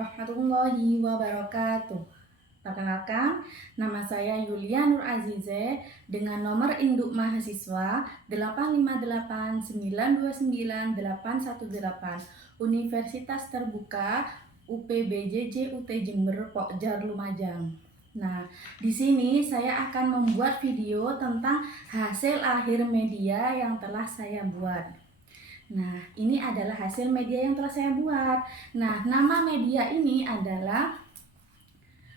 warahmatullahi wabarakatuh. Perkenalkan, nama saya Yulia Nur Azize dengan nomor induk mahasiswa 858929818, Universitas Terbuka UPBJJ UT Jember Pokjar Lumajang. Nah, di sini saya akan membuat video tentang hasil akhir media yang telah saya buat. Nah, ini adalah hasil media yang telah saya buat. Nah, nama media ini adalah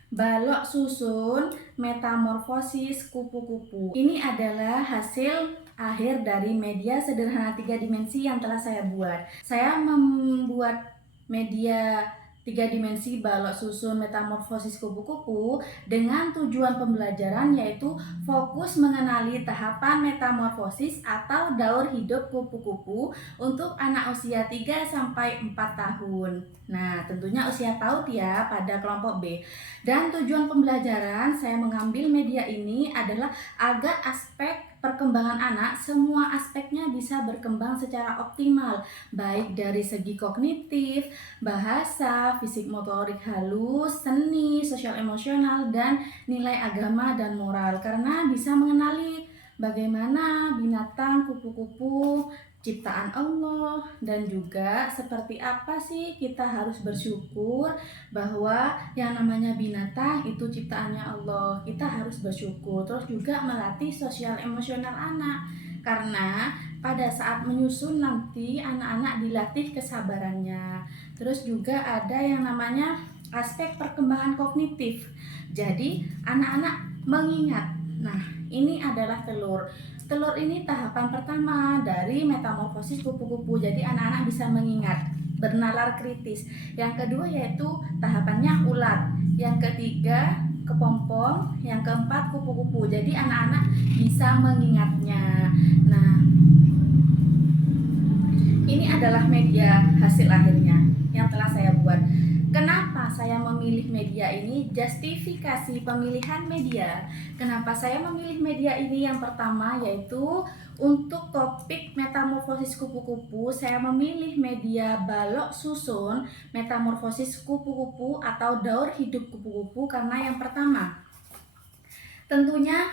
Balok Susun Metamorfosis Kupu-kupu. Ini adalah hasil akhir dari media sederhana 3 dimensi yang telah saya buat. Saya membuat media 3 dimensi balok susun metamorfosis kupu-kupu dengan tujuan pembelajaran, yaitu fokus mengenali tahapan metamorfosis atau daur hidup kupu-kupu untuk anak usia 3-4 tahun. Nah, tentunya usia PAUD ya pada kelompok B. Dan tujuan pembelajaran saya mengambil media ini adalah agar aspek perkembangan anak semua aspeknya bisa berkembang secara optimal, baik dari segi kognitif, bahasa, fisik motorik halus, seni, sosial emosional, dan nilai agama dan moral, karena bisa mengenali bagaimana binatang kupu-kupu ciptaan Allah, dan juga seperti apa sih kita harus bersyukur bahwa yang namanya binatang itu ciptaannya Allah. Kita harus bersyukur. Terus juga melatih sosial emosional anak, karena pada saat menyusun nanti anak-anak dilatih kesabarannya. Terus juga ada yang namanya aspek perkembangan kognitif. Jadi anak-anak mengingat. Nah, ini adalah telur. Telur ini tahapan pertama dari metamorfosis kupu-kupu. Jadi anak-anak bisa mengingat, bernalar kritis. Yang kedua yaitu tahapannya ulat. Yang ketiga kepompong, yang keempat kupu-kupu. Jadi anak-anak bisa mengingatnya. Nah, ini adalah media hasil akhirnya yang telah saya buat. Kenapa saya memilih media ini? Justifikasi pemilihan media. Kenapa saya memilih media ini? Yang pertama yaitu untuk topik metamorfosis kupu-kupu, saya memilih media balok susun metamorfosis kupu-kupu atau daur hidup kupu-kupu karena yang pertama, tentunya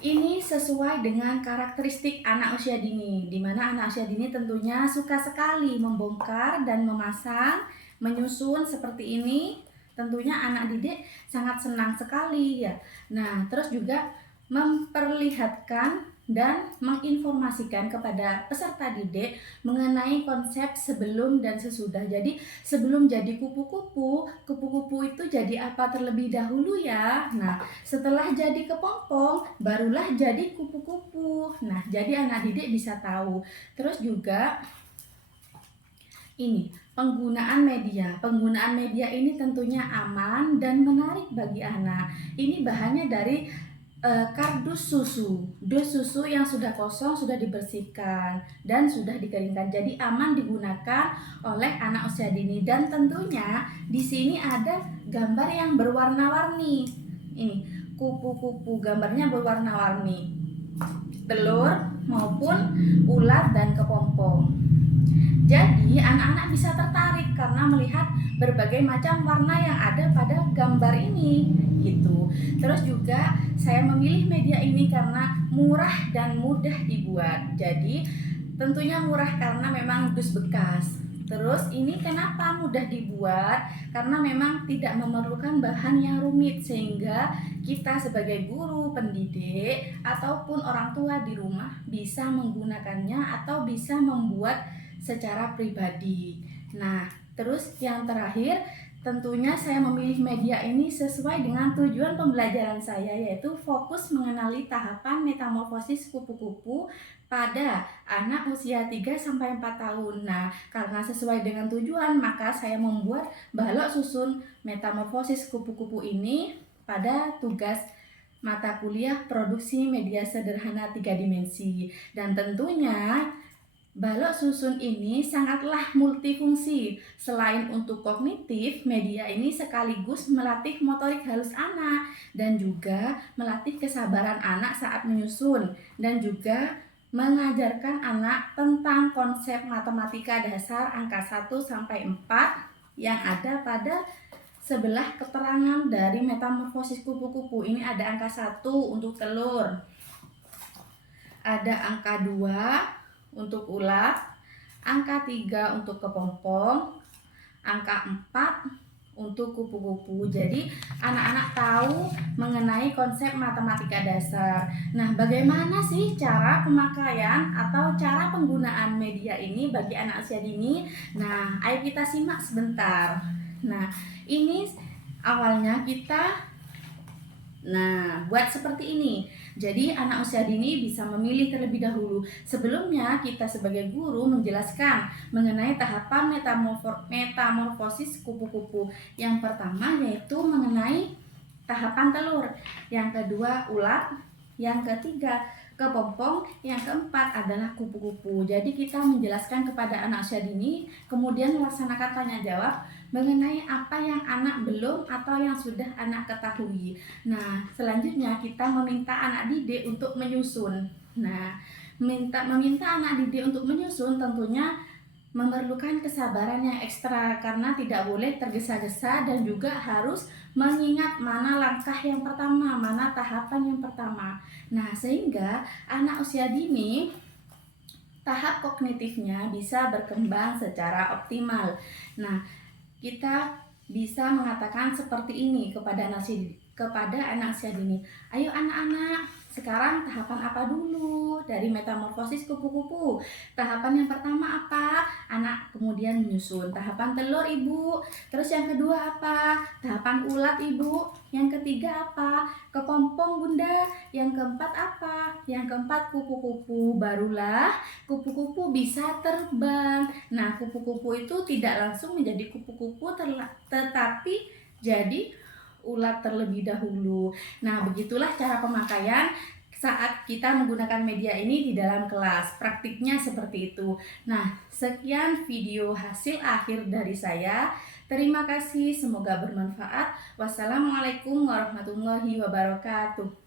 ini sesuai dengan karakteristik anak usia dini, di mana anak usia dini tentunya suka sekali membongkar dan memasang, menyusun seperti ini. Tentunya anak didik sangat senang sekali ya. Nah, terus juga memperlihatkan dan menginformasikan kepada peserta didik mengenai konsep sebelum dan sesudah. Jadi sebelum jadi kupu-kupu, kupu-kupu itu jadi apa terlebih dahulu ya. Nah, setelah jadi kepompong, barulah jadi kupu-kupu. Nah, jadi anak didik bisa tahu. Terus juga ini penggunaan media. Penggunaan media ini tentunya aman dan menarik bagi anak. Ini bahannya dari kardus susu, dus susu yang sudah kosong, sudah dibersihkan dan sudah dikeringkan. Jadi aman digunakan oleh anak usia dini. Dan tentunya di sini ada gambar yang berwarna-warni. Ini kupu-kupu, gambarnya berwarna-warni, telur maupun ulat dan kepompong. Jadi anak-anak bisa tertarik karena melihat berbagai macam warna yang ada pada gambar ini gitu. Terus juga saya memilih media ini karena murah dan mudah dibuat. Jadi tentunya murah karena memang dus bekas. Terus ini kenapa mudah dibuat? Karena memang tidak memerlukan bahan yang rumit, sehingga kita sebagai guru, pendidik, ataupun orang tua di rumah bisa menggunakannya atau bisa membuat secara pribadi. Nah, terus yang terakhir, tentunya saya memilih media ini sesuai dengan tujuan pembelajaran saya, yaitu fokus mengenali tahapan metamorfosis kupu-kupu pada anak usia 3-4 tahun. Nah, karena sesuai dengan tujuan, maka saya membuat balok susun metamorfosis kupu-kupu ini pada tugas mata kuliah produksi media sederhana 3 dimensi. Dan tentunya balok susun ini sangatlah multifungsi. Selain untuk kognitif, media ini sekaligus melatih motorik halus anak dan juga melatih kesabaran anak saat menyusun, dan juga mengajarkan anak tentang konsep matematika dasar angka 1-4 yang ada pada sebelah keterangan dari metamorfosis kupu-kupu. Ini ada angka 1 untuk telur, ada angka 2 untuk ulat, angka 3 untuk kepompong, angka 4 untuk kupu-kupu. Jadi anak-anak tahu mengenai konsep matematika dasar. Nah, bagaimana sih cara pemakaian atau cara penggunaan media ini bagi anak usia dini? Nah, ayo kita simak sebentar. Nah, ini awalnya kita buat seperti ini. Jadi anak usia dini bisa memilih terlebih dahulu. Sebelumnya kita sebagai guru menjelaskan mengenai tahapan metamorfosis kupu-kupu. Yang pertama yaitu mengenai tahapan telur, yang kedua ulat, yang ketiga kepompong, yang keempat adalah kupu-kupu. Jadi kita menjelaskan kepada anak usia dini, kemudian melaksanakan tanya jawab mengenai apa yang anak belum atau yang sudah anak ketahui. Nah, selanjutnya kita meminta anak didik untuk menyusun. Nah, meminta anak didik untuk menyusun tentunya memerlukan kesabaran yang ekstra karena tidak boleh tergesa-gesa dan juga harus mengingat mana langkah yang pertama, mana tahapan yang pertama. Nah, sehingga anak usia dini tahap kognitifnya bisa berkembang secara optimal. Nah, kita bisa mengatakan seperti ini kepada anak usia dini. Ayo anak-anak, sekarang tahapan apa dulu dari metamorfosis kupu-kupu? Tahapan yang pertama apa? Anak kemudian menyusun. Tahapan telur ibu. Terus yang kedua apa? Tahapan ulat ibu. Yang ketiga apa? Kepompong bunda. Yang keempat apa? Yang keempat kupu-kupu. Barulah kupu-kupu bisa terbang. Nah, kupu-kupu itu tidak langsung menjadi kupu-kupu tetapi jadi ulat terlebih dahulu. Nah, begitulah cara pemakaian saat kita menggunakan media ini di dalam kelas. Praktiknya seperti itu. Nah, sekian video hasil akhir dari saya. Terima kasih, semoga bermanfaat. Wassalamualaikum warahmatullahi wabarakatuh.